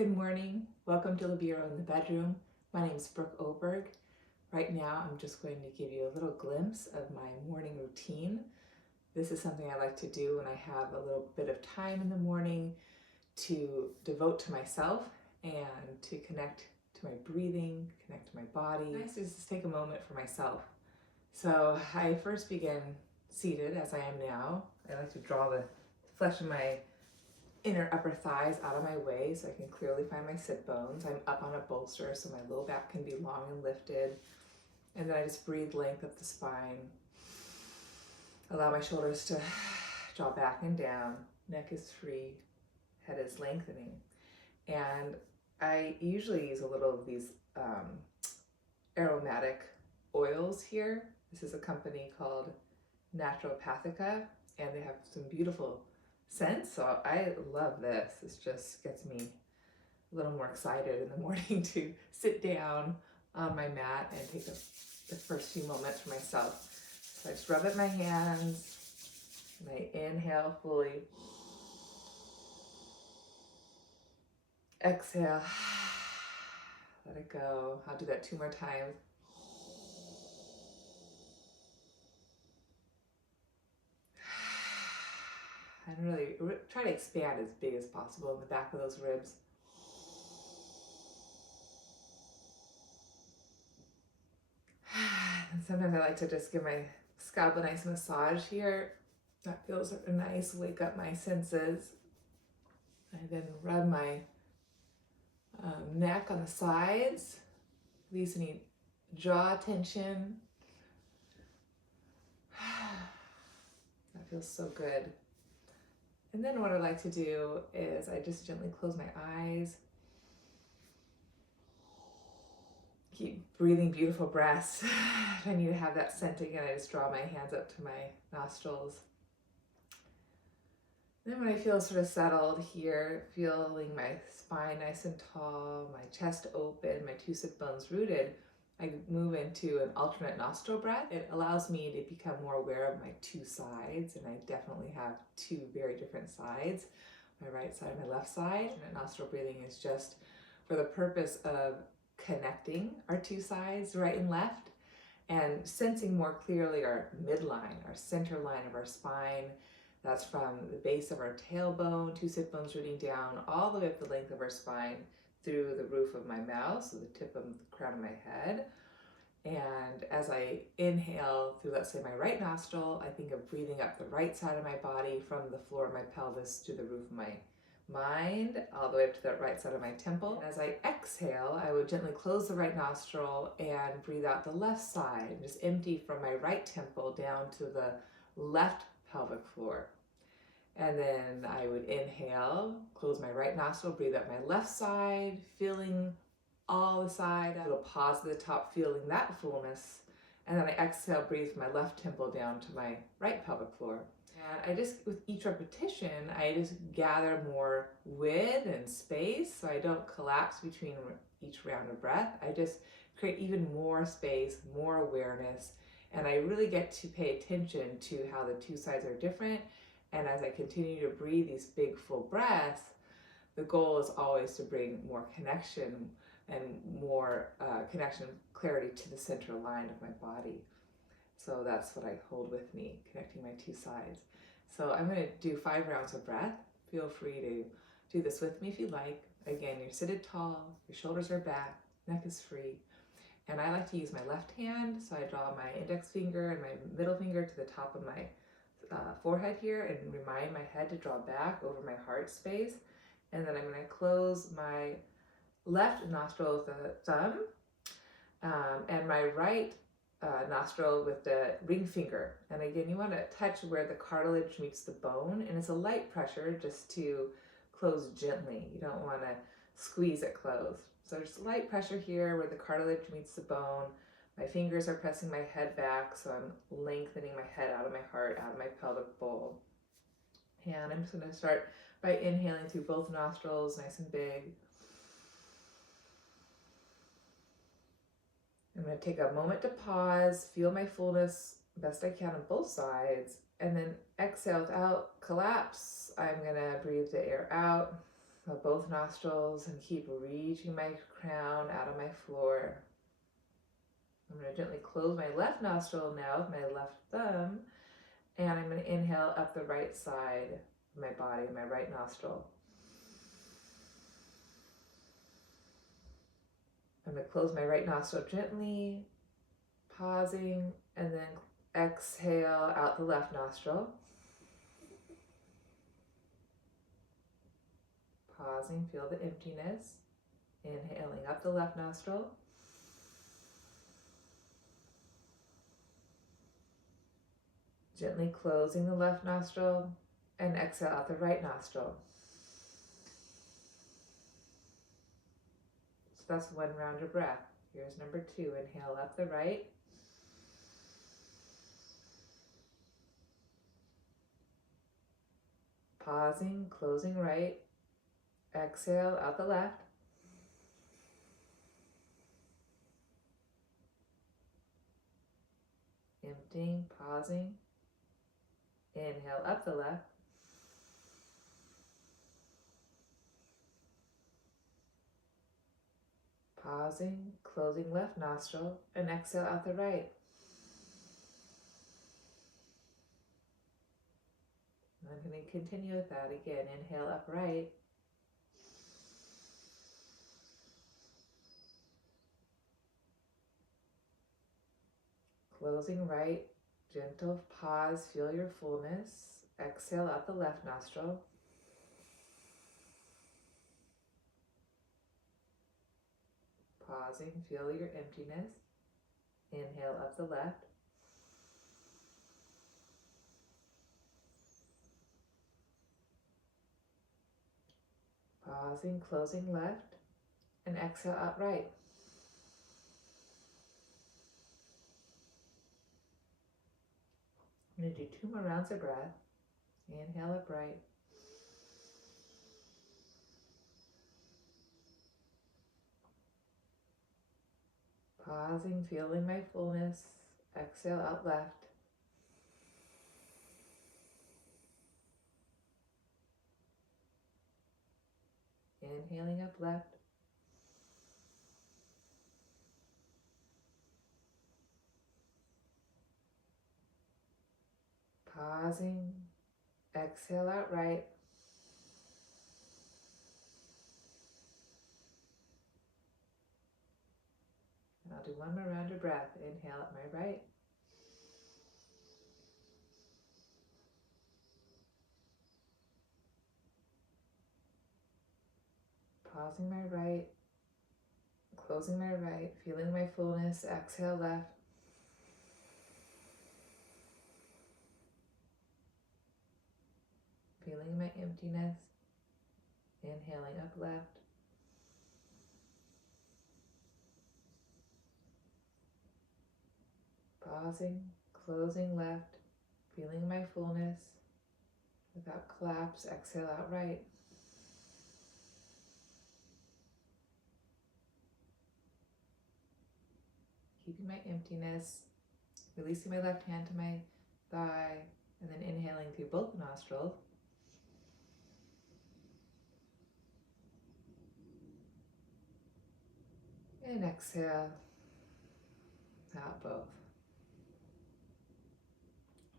Good morning. Welcome to Libero in the Bedroom. My name is Brooke Oberg. Right now, I'm just going to give you a little glimpse of my morning routine. This is something I like to do when I have a little bit of time in the morning to devote to myself and to connect to my breathing, connect to my body. Nice to just take a moment for myself. So I first begin seated as I am now. I like to draw the flesh of my inner upper thighs out of my way so I can clearly find my sit bones. I'm up on a bolster so my low back can be long and lifted. And then I just breathe length up the spine. Allow my shoulders to draw back and down. Neck is free, head is lengthening. And I usually use a little of these aromatic oils here. This is a company called Naturopathica, and they have some beautiful scents, so I love this. This just gets me a little more excited in the morning to sit down on my mat and take the first few moments for myself. So I just rub at my hands, and I inhale fully. Exhale, let it go. I'll do that 2 more times. And really try to expand as big as possible in the back of those ribs. And sometimes I like to just give my scalp a nice massage here. That feels like a nice wake up my senses. I then rub my neck on the sides, release any jaw tension. That feels so good. And then what I like to do is I just gently close my eyes. Keep breathing beautiful breaths. If I need to have that scent again, I just draw my hands up to my nostrils. And then when I feel sort of settled here, feeling my spine nice and tall, my chest open, my 2 sit bones rooted, I move into an alternate nostril breath. It allows me to become more aware of my 2 sides, and I definitely have 2 very different sides, my right side and my left side. And nostril breathing is just for the purpose of connecting our 2 sides, right and left, and sensing more clearly our midline, our center line of our spine. That's from the base of our tailbone, 2 sit bones rooting down, all the way up the length of our spine, through the roof of my mouth, so the tip of the crown of my head. And as I inhale through, let's say, my right nostril, I think of breathing up the right side of my body from the floor of my pelvis to the roof of my mind, all the way up to the right side of my temple. And as I exhale, I would gently close the right nostril and breathe out the left side, and just empty from my right temple down to the left pelvic floor. And then I would inhale, close my right nostril, breathe up my left side, feeling all the side. A little pause at the top, feeling that fullness. And then I exhale, breathe from my left temple down to my right pelvic floor. And I just, with each repetition, I just gather more width and space so I don't collapse between each round of breath. I just create even more space, more awareness, and I really get to pay attention to how the 2 sides are different. And as I continue to breathe these big full breaths, the goal is always to bring more connection and more connection, clarity to the central line of my body. So that's what I hold with me, connecting my 2 sides. So I'm going to do 5 rounds of breath. Feel free to do this with me if you like. Again, you're seated tall, your shoulders are back, neck is free. And I like to use my left hand, so I draw my index finger and my middle finger to the top of my forehead here and remind my head to draw back over my heart space. And then I'm going to close my left nostril with the thumb and my right nostril with the ring finger. And again, you want to touch where the cartilage meets the bone, and it's a light pressure just to close gently. You don't want to squeeze it closed. So just light pressure here where the cartilage meets the bone. My fingers are pressing my head back, so I'm lengthening my head out of my heart, out of my pelvic bowl. And I'm just going to start by inhaling through both nostrils, nice and big. I'm going to take a moment to pause, feel my fullness best I can on both sides, and then exhale without collapse. I'm going to breathe the air out So both nostrils, and keep reaching my crown out of my floor. I'm going to gently close my left nostril now with my left thumb, and I'm going to inhale up the right side of my body, my right nostril. I'm going to close my right nostril gently, pausing, and then exhale out the left nostril. Pausing, feel the emptiness. Inhaling up the left nostril. Gently closing the left nostril and exhale out the right nostril. So that's one round of breath. Here's number 2. Inhale up the right. Pausing, closing right. Exhale out the left. Emptying, pausing. Inhale up the left. Pausing, closing left nostril, and exhale out the right. I'm going to continue with that again. Inhale up right. Closing right, gentle pause, feel your fullness. Exhale out the left nostril. Pausing, feel your emptiness. Inhale up the left. Pausing, closing left, and exhale out right. I'm going to do 2 more rounds of breath. Inhale up right. Pausing, feeling my fullness. Exhale out left. Inhaling up left. Pausing. Exhale out right. And I'll do 1 more round of breath. Inhale up my right. Pausing my right. Closing my right. Feeling my fullness. Exhale left. Feeling my emptiness. Inhaling up left. Pausing, closing left, feeling my fullness. Without collapse, exhale out right. Keeping my emptiness, releasing my left hand to my thigh, and then inhaling through both nostrils. And exhale out both.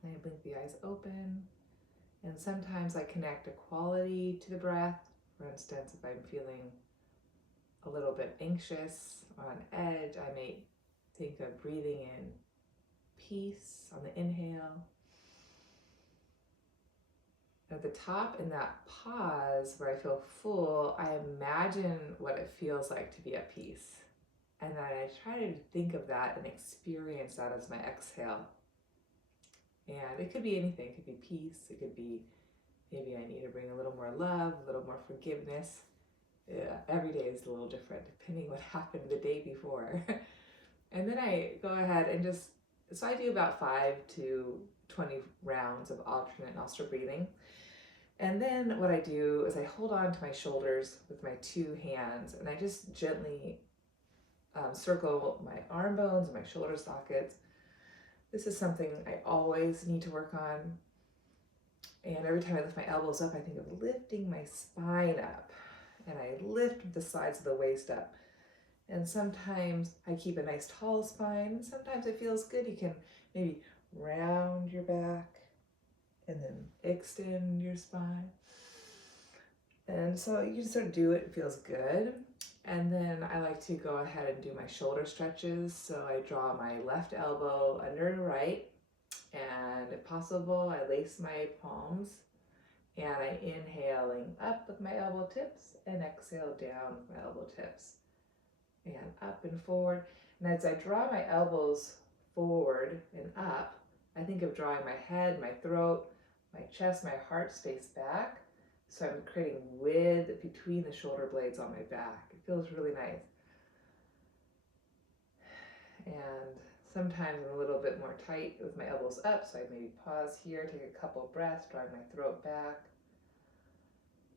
And I blink the eyes open. And sometimes I connect a quality to the breath. For instance, if I'm feeling a little bit anxious or on edge, I may think of breathing in peace on the inhale. At the top, in that pause where I feel full, I imagine what it feels like to be at peace. And then I try to think of that and experience that as my exhale. And it could be anything. It could be peace. It could be maybe I need to bring a little more love, a little more forgiveness. Every day is a little different depending what happened the day before. And then I go ahead and so I do about 5 to 20 rounds of alternate nostril breathing. And then what I do is I hold on to my shoulders with my 2 hands, and I just gently circle my arm bones and my shoulder sockets. This is something I always need to work on. And every time I lift my elbows up, I think of lifting my spine up. and I lift the sides of the waist up. And sometimes I keep a nice tall spine. Sometimes it feels good. You can maybe round your back and then extend your spine. And so you just sort of do it, it feels good. And then I like to go ahead and do my shoulder stretches. So I draw my left elbow under the right, and if possible, I lace my palms, and I inhaling up with my elbow tips and exhale down with my elbow tips. And up and forward. And as I draw my elbows forward and up, I think of drawing my head, my throat, my chest, my heart space back. So I'm creating width between the shoulder blades on my back. It feels really nice. And sometimes I'm a little bit more tight with my elbows up, so I maybe pause here, take a couple breaths, drawing my throat back.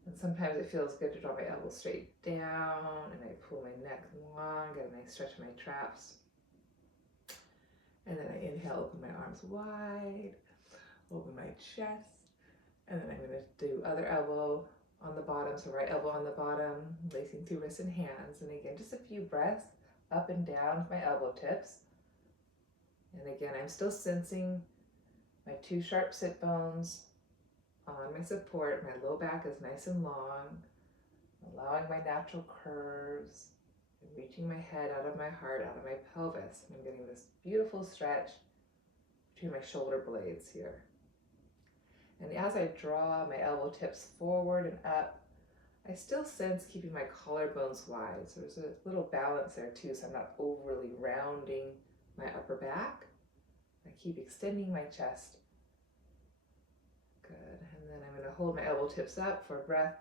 And sometimes it feels good to draw my elbows straight down, and I pull my neck long, get a nice stretch of my traps. And then I inhale, open my arms wide, open my chest. And then I'm going to do other elbow on the bottom, so right elbow on the bottom, lacing through wrists and hands. And again, just a few breaths up and down with my elbow tips. And again, I'm still sensing my two sharp sit bones on my support. My low back is nice and long, allowing my natural curves, and reaching my head out of my heart, out of my pelvis. And I'm getting this beautiful stretch between my shoulder blades here. And as I draw my elbow tips forward and up, I still sense keeping my collarbones wide. So there's a little balance there too, so I'm not overly rounding my upper back. I keep extending my chest. Good. And then I'm going to hold my elbow tips up for a breath.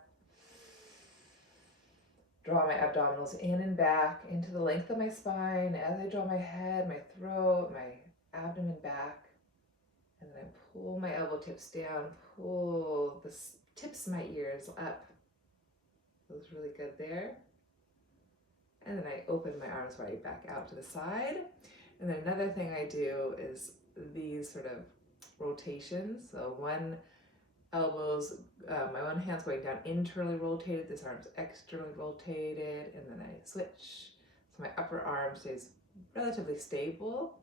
Draw my abdominals in and back into the length of my spine as I draw my head, my throat, my abdomen back. And then I pull my elbow tips down, pull the tips of my ears up. Feels really good there. And then I open my arms wide back out to the side. And then another thing I do is these sort of rotations. So one elbows, my one hand's going down internally rotated, this arm's externally rotated, and then I switch. So my upper arm stays relatively stable.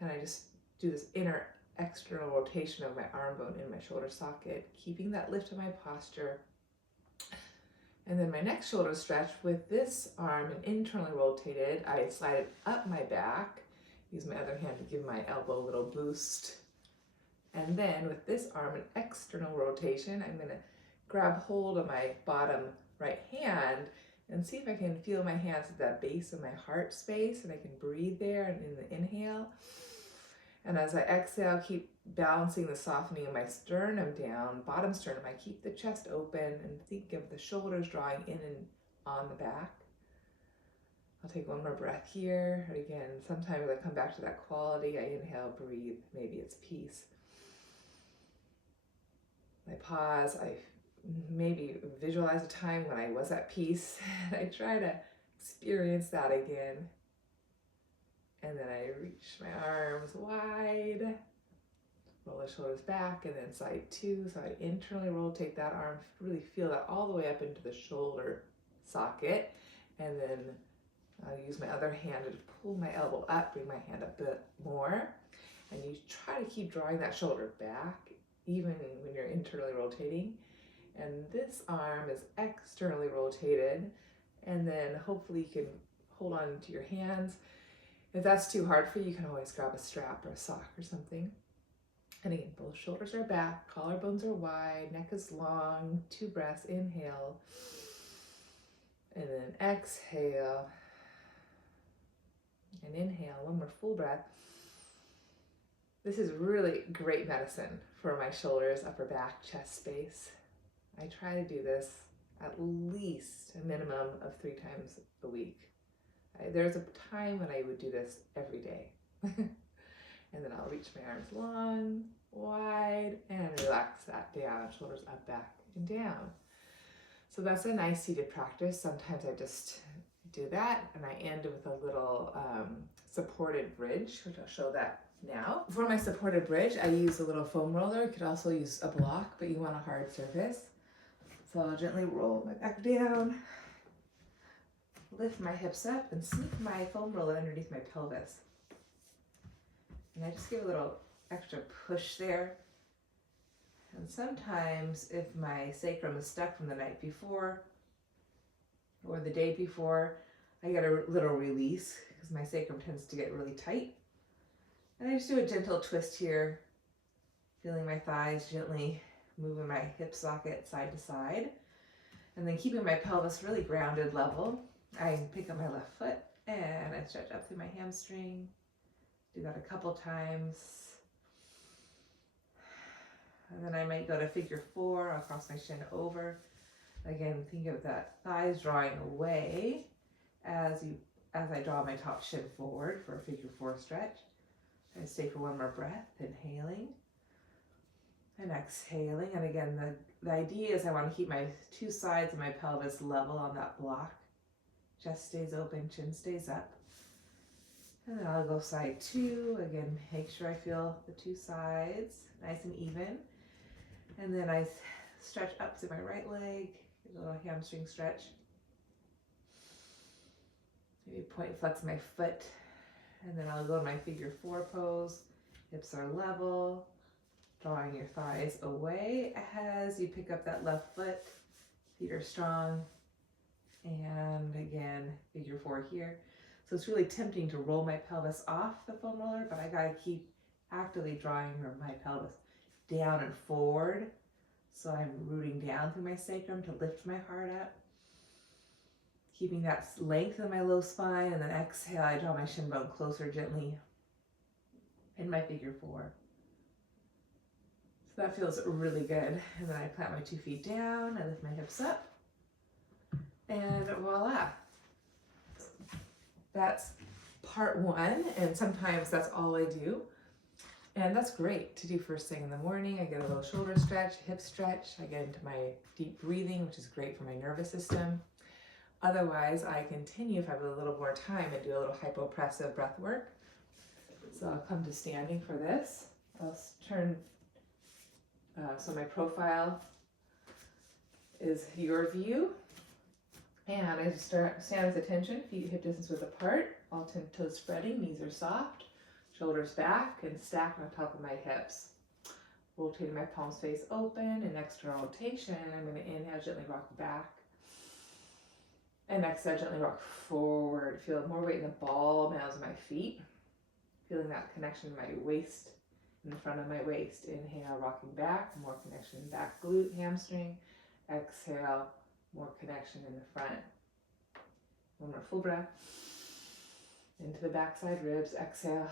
And I just do this inner external rotation of my arm bone in my shoulder socket, keeping that lift of my posture. And then my next shoulder stretch with this arm and internally rotated, I slide it up my back, use my other hand to give my elbow a little boost. And then with this arm and external rotation, I'm going to grab hold of my bottom right hand and see if I can feel my hands at that base of my heart space, and I can breathe there and in the inhale. And as I exhale, keep balancing the softening of my sternum down, bottom sternum. I keep the chest open and think of the shoulders drawing in and on the back. I'll take one more breath here. And again, sometimes I come back to that quality. I inhale, breathe. Maybe it's peace. I pause. I maybe visualize a time when I was at peace. And I try to experience that again. And then I reach my arms wide, roll the shoulders back, and then side two. So I internally rotate that arm, really feel that all the way up into the shoulder socket. And then I'll use my other hand to pull my elbow up, bring my hand up a bit more. And you try to keep drawing that shoulder back, even when you're internally rotating. And this arm is externally rotated. And then hopefully you can hold on to your hands. If that's too hard for you, you can always grab a strap or a sock or something. And again, both shoulders are back, collarbones are wide, neck is long, 2 breaths, inhale. And then exhale. And inhale, one more full breath. This is really great medicine for my shoulders, upper back, chest space. I try to do this at least a minimum of 3 times a week. There's a time when I would do this every day. And then I'll reach my arms long, wide, and relax that down, shoulders up, back, and down. So that's a nice seated practice. Sometimes I just do that, and I end with a little supported bridge, which I'll show that now. For my supported bridge, I use a little foam roller. You could also use a block, but you want a hard surface. So I'll gently roll my back down, lift my hips up, and sneak my foam roller underneath my pelvis. And I just give a little extra push there. And sometimes if my sacrum is stuck from the night before or the day before, I get a little release because my sacrum tends to get really tight. And I just do a gentle twist here, feeling my thighs gently moving my hip socket side to side. And then keeping my pelvis really grounded level, I pick up my left foot and I stretch up through my hamstring. Do that a couple times. And then I might go to figure 4. I'll cross my shin over. Again, think of that thighs drawing away as I draw my top shin forward for a figure 4 stretch. I stay for one more breath, inhaling and exhaling. And again, the idea is I want to keep my 2 sides of my pelvis level on that block. Chest stays open, chin stays up. And then I'll go side 2. Again, make sure I feel the 2 sides nice and even. And then I stretch up through my right leg, a little hamstring stretch. Maybe point flex my foot. And then I'll go to my figure 4 pose. Hips are level. Drawing your thighs away as you pick up that left foot. Feet are strong. And again, figure 4 here. So it's really tempting to roll my pelvis off the foam roller, but I gotta keep actively drawing my pelvis down and forward. So I'm rooting down through my sacrum to lift my heart up. Keeping that length of my low spine, and then exhale, I draw my shin bone closer gently in my figure 4. So that feels really good. And then I plant my 2 feet down, I lift my hips up, and voila. That's part 1, and sometimes that's all I do. And that's great to do first thing in the morning. I get a little shoulder stretch, hip stretch. I get into my deep breathing, which is great for my nervous system. Otherwise, I continue if I have a little more time and do a little hypopressive breath work. So I'll come to standing for this. I'll turn, so my profile is your view. And I just stand with attention, feet hip distance width apart, all 10 toes spreading, knees are soft, shoulders back and stacked on top of my hips. Rotating my palms face open, and external rotation. I'm going to inhale, gently rock back. And exhale, gently rock forward. Feel more weight in the ball mounds of my feet. Feeling that connection in my waist, in the front of my waist. Inhale, rocking back, more connection in back glute, hamstring. Exhale, more connection in the front. One more full breath. Into the backside ribs, exhale.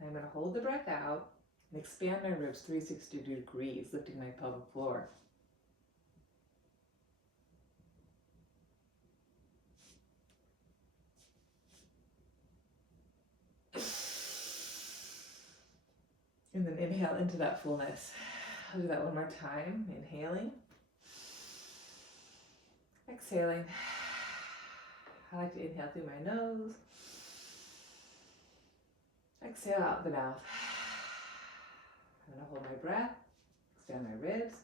I'm going to hold the breath out and expand my ribs 360 degrees, lifting my pelvic floor. And then inhale into that fullness. I'll do that one more time. Inhaling. Exhaling. I like to inhale through my nose. Exhale out the mouth. I'm going to hold my breath, expand my ribs.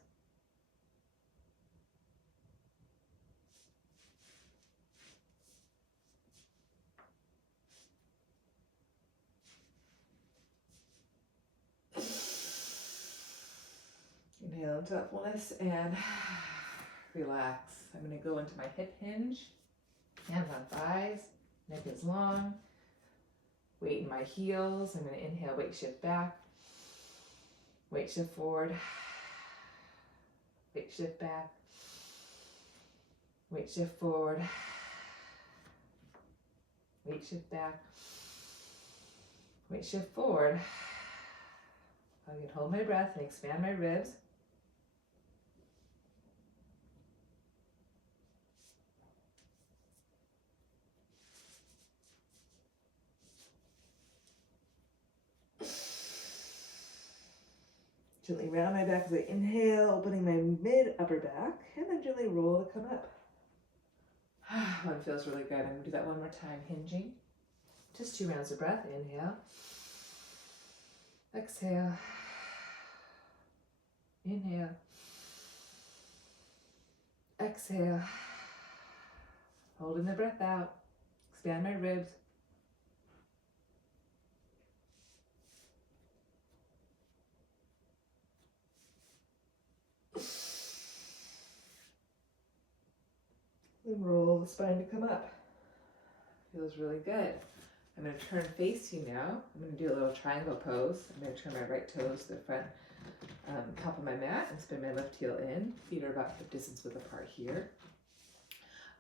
Inhale into that fullness and relax. I'm going to go into my hip hinge, hands on thighs, neck is long, weight in my heels. I'm going to inhale, weight shift back, weight shift forward, weight shift back, weight shift forward, weight shift back, weight shift forward. I can hold my breath and expand my ribs. Gently round my back as I inhale, opening my mid-upper back, and then gently roll to come up. One feels really good. I'm going to do that one more time, hinging. Just 2 rounds of breath. Inhale. Exhale. Inhale. Exhale. Holding the breath out. Expand my ribs. And roll the spine to come up. Feels really good. I'm going to turn face you now. I'm going to do a little triangle pose. I'm going to turn my right toes to the front top of my mat and spin my left heel in. Feet are about hip distance width apart here.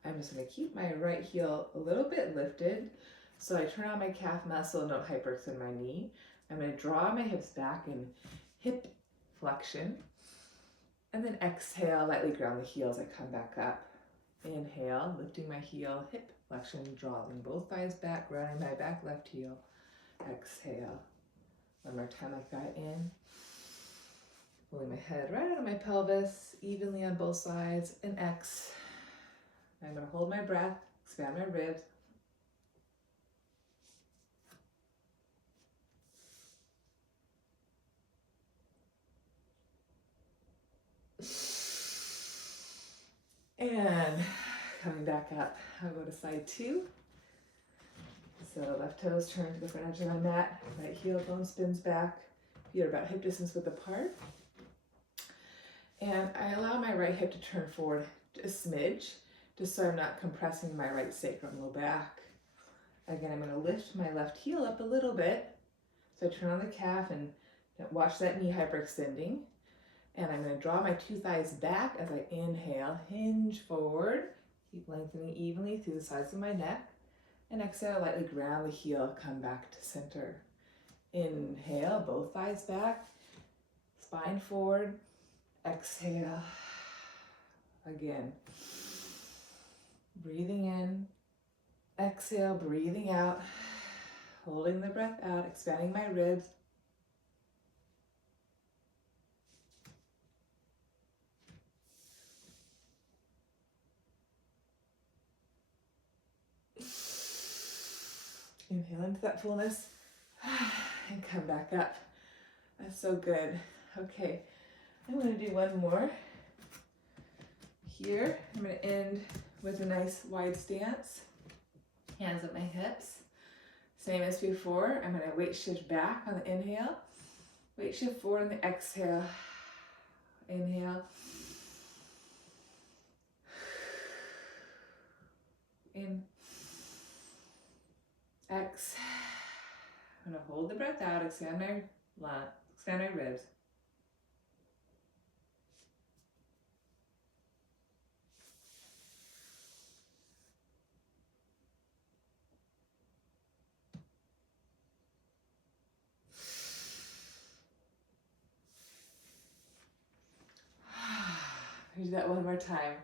I'm just going to keep my right heel a little bit lifted. So I turn on my calf muscle, don't hyperextend my knee. I'm going to draw my hips back in hip flexion. And then exhale, lightly ground the heels. I come back up. Inhale, lifting my heel, hip flexion, drawing both thighs back, grounding my back left heel. Exhale. One more time like that, in. Pulling my head right out of my pelvis, evenly on both sides, and X. I'm going to hold my breath, expand my ribs. And coming back up, I'll go to side two. So left toes turn to the front edge of my mat, right heel bone spins back, feet are about hip distance width apart. And I allow my right hip to turn forward a smidge, just so I'm not compressing my right sacrum low back. Again, I'm going to lift my left heel up a little bit. So I turn on the calf and watch that knee hyperextending. And I'm going to draw my two thighs back as I inhale, hinge forward, keep lengthening evenly through the sides of my neck. And exhale, lightly ground the heel, come back to center. Inhale, both thighs back, spine forward. Exhale. Again. Breathing in. Exhale, breathing out. Holding the breath out, expanding my ribs. Inhale into that fullness and come back up. That's so good. Okay, I'm going to do one more. Here, I'm going to end with a nice wide stance. Hands at my hips. Same as before, I'm going to weight shift back on the inhale. Weight shift forward on the exhale. Inhale. In. Exhale. I'm going to hold the breath out, expand my ribs. Do that one more time.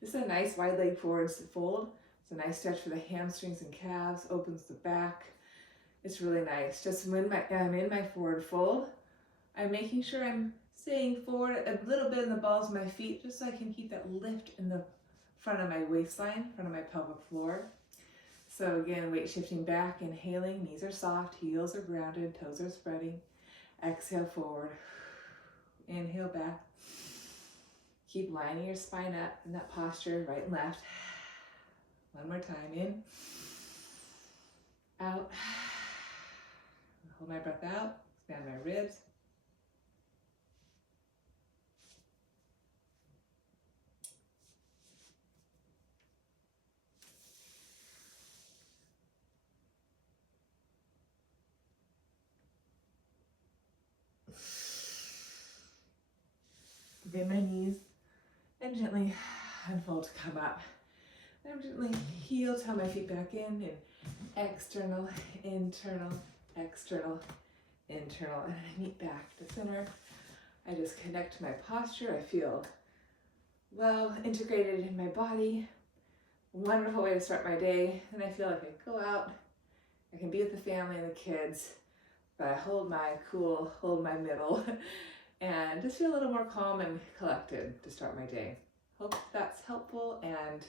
Just a nice wide leg forwards fold. It's a nice stretch for the hamstrings and calves, opens the back. It's really nice. Just when I'm in my forward fold, I'm making sure I'm staying forward a little bit in the balls of my feet, just so I can keep that lift in the front of my waistline, front of my pelvic floor. So again, weight shifting back, inhaling, knees are soft, heels are grounded, toes are spreading. Exhale forward. Inhale back. Keep lining your spine up in that posture, right and left. One more time, in, out. Hold my breath out, expand my ribs. Bend my knees and gently unfold to come up. And gently heel, toe my feet back in and external, internal, external, internal, and I meet back to center. I just connect to my posture. I feel well integrated in my body. Wonderful way to start my day. And I feel like I go out, I can be with the family and the kids, but I hold my cool, hold my middle, and just feel a little more calm and collected to start my day. Hope that's helpful, and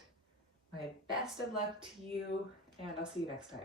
my best of luck to you, and I'll see you next time.